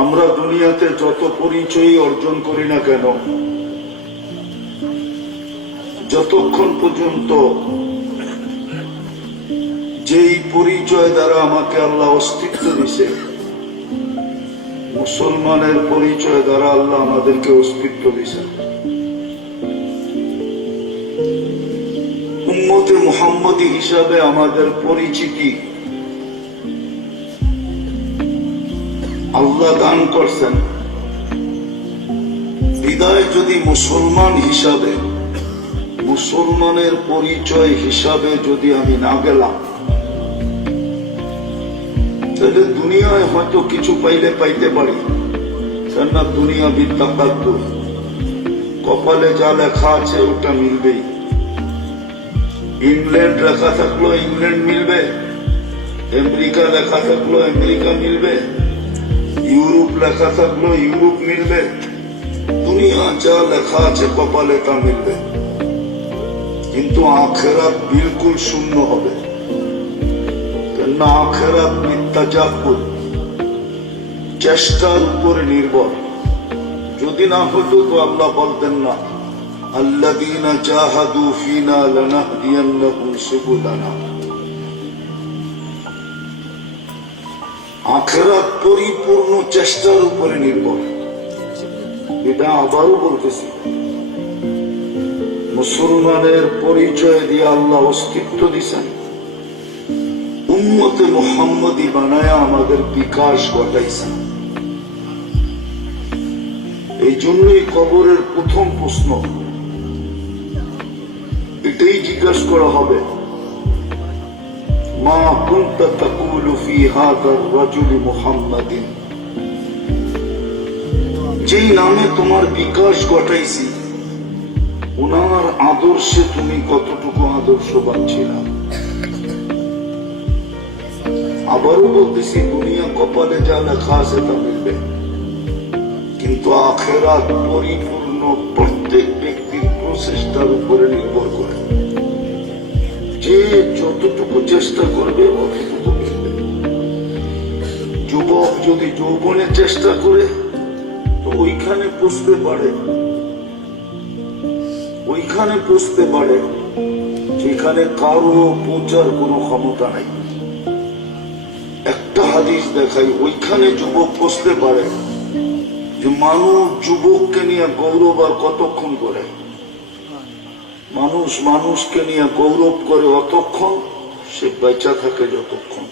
আমরা দুনিয়াতে যত পরিচয় অর্জন করি না কেন যতক্ষণ পর্যন্ত যেই পরিচয় দ্বারা আমাকে আল্লাহ অস্তিত্ব দিছে মুসলমানের পরিচয় দ্বারা আল্লাহ আমাদেরকে অস্তিত্ব দিছে উম্মতে মোহাম্মদী হিসাবে আমাদের পরিচিতি আল্লাহ দান করছেন বিদায় যদি মুসলমান হিসাবে মুসলমানের পরিচয় হিসাবে যদি আমি না গেলাম তাহলে দুনিয়ায় হয়তো কিছু পাইলে পাইতে পারি কেননা দুনিয়া বিদ্যাকার কপালে যা লেখা আছে ওটা মিলবেই ইংল্যান্ড লেখা থাকলো ইংল্যান্ড মিলবে আমেরিকা লেখা থাকলো আমেরিকা মিলবে ইউরোপ লেখা থাকলো ইউরোপ মিলবে দুনিয়া যা লেখা আছে কপালে তা মিলবে কিন্তু আখেরাত বিলকুল শূন্য হবে না আখেরাত মিথ্যা জাগবুল চেষ্টার উপরে নির্ভর যদি না হতো তো আল্লাহ বলতেন না আল্লাহ জাহাদু ফিনা লানা দিয়ান্না সুবুলানা আখেরাত পরিপূর্ণ চেষ্টার উপরে নির্ভর এটা আবারও বলতেছি মুসলমানের পরিচয় দিয়ে আল্লাহ অস্তিত্ব দিছেন উন্মতে মোহাম্মদী বানায় আমাদের বিকাশ ঘটাইছেন এই জন্যই কবরের প্রথম প্রশ্ন এটাই জিজ্ঞাসা করা হবে ما كنت تقول في هذا الرجل محمد যেই নামে তোমার বিকাশ ঘটাইছি ওনার আদর্শে তুমি কতটুকু আদর্শ পাচ্ছিলা আবারও বলতেছি দুনিয়া কপালে যা লেখা আছে তা মিলবে কিন্তু আখেরাত পরিপূর্ণ প্রত্যেক ব্যক্তির প্রচেষ্টার উপরে নির্ভর করে চেষ্টা করবে যুবক যদি যৌবনের চেষ্টা করে তো ওইখানে পুষতে পারে ওইখানে পুষতে পারে যেখানে কারো পৌঁছার কোনো ক্ষমতা নাই একটা হাদিস দেখাই ওইখানে যুবক পুষতে পারে যে মানুষ যুবককে নিয়ে গৌরব আর কতক্ষণ করে মানুষ মানুষকে নিয়ে গৌরব করে অতক্ষণ সে বেচা থাকে যতক্ষণ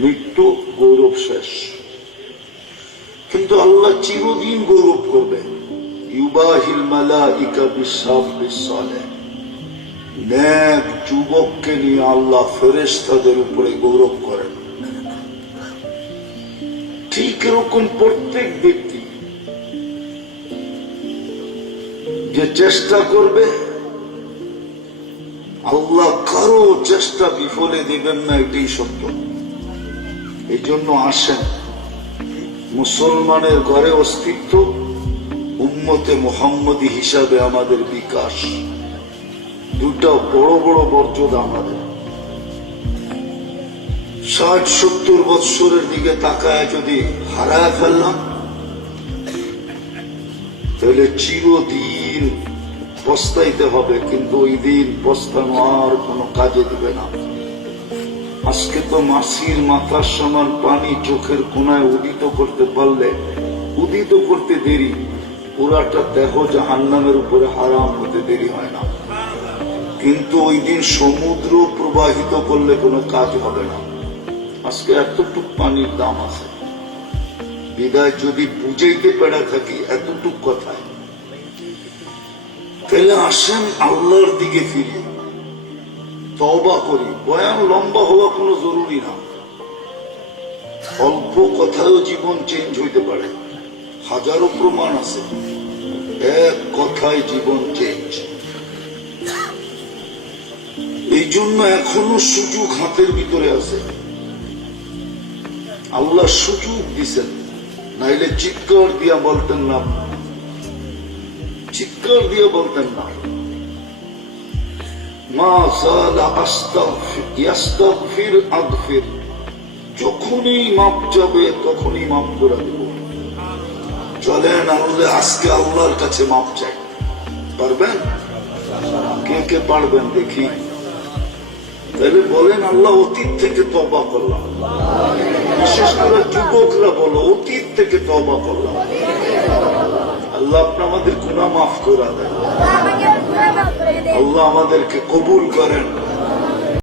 মৃত্যু গৌরব শেষ কিন্তু আল্লাহ চিরদিন গৌরব করবেন ইউবাহিল মালা ইকা বিশ্বাস বিশ্বালে ন্যাক যুবককে নিয়ে আল্লাহ ফেরেস্তাদের উপরে গৌরব করেন ঠিক এরকম প্রত্যেক ব্যক্তি যে চেষ্টা করবে আল্লাহ কারো চেষ্টা বিফলে দিবেন না এটাই সত্য এই জন্য আসেন মুসলমানের ঘরে অস্তিত্ব উম্মতে মোহাম্মদী হিসাবে আমাদের বিকাশ দুটা বড় বড় বর্জদ আমাদের ষাট সত্তর বৎসরের দিকে তাকায় যদি হারায় ফেললাম তাহলে চিরদিন পস্তাইতে হবে কিন্তু ওই দিন পস্তানো আর কোনো কাজে দিবে না আজকে তো মাসির মাথার সমান পানি চোখের কোনায় উদিত করতে পারলে উদিত করতে দেরি পুরাটা দেহ জাহান্নামের উপরে হারাম হতে দেরি হয় না কিন্তু ওই দিন সমুদ্র প্রবাহিত করলে কোনো কাজ হবে না আজকে এতটুক পানির দাম আছে বিদায় যদি বুঝাইতে পেড়া থাকি এতটুক কথায় তাহলে আসেন আল্লাহর দিকে ফিরি তবা করি বয়ান লম্বা হওয়া কোনো জরুরি না অল্প কথায় জীবন চেঞ্জ হইতে পারে হাজারো প্রমাণ আছে এক কথায় জীবন চেঞ্জ এই জন্য এখনো সুযোগ হাতের ভিতরে আছে আল্লাহ সুযোগ দিছেন নাইলে চিৎকার দিয়া বলতেন না চিৎকার দিয়ে বলতেন না মা যখনই মাপ যাবে তখনই মাপ করে দেব চলেন আজকে আল্লাহর কাছে মাপ চাই পারবেন কে কে পারবেন দেখি তাহলে বলেন আল্লাহ অতীত থেকে তবা করলাম বিশেষ করে যুবকরা বলো অতীত থেকে তবা করলাম আল্লাহ আপনি আমাদের গুণা মাফ করে দেন আল্লাহ আমাদেরকে কবুল করেন